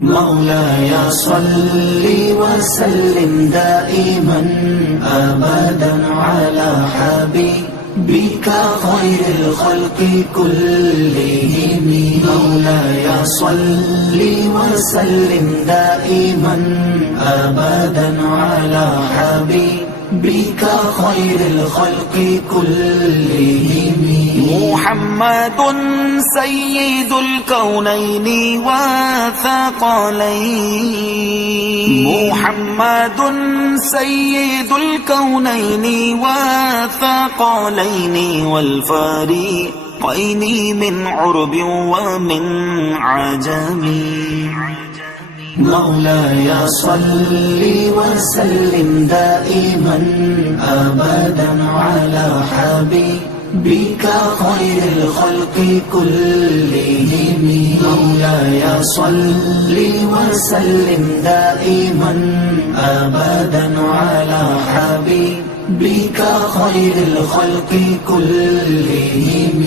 مولاي صل وسلم دائما أبدا على حبيبك خير الخلق كلهم. مولاي صل وسلم دائما أبدا على حبيبك خير الخلق كلهم. محمد سيد الكونين والثقلين. محمد سيد الكونين والثقلين والفريقين من عرب ومن عجم. مولاي صل وسلم دائما أبدا على حبيبك خير الخلق كلهم. مولاي صل وسلم دائما أبدا على حبيبك خير الخلق كلهم.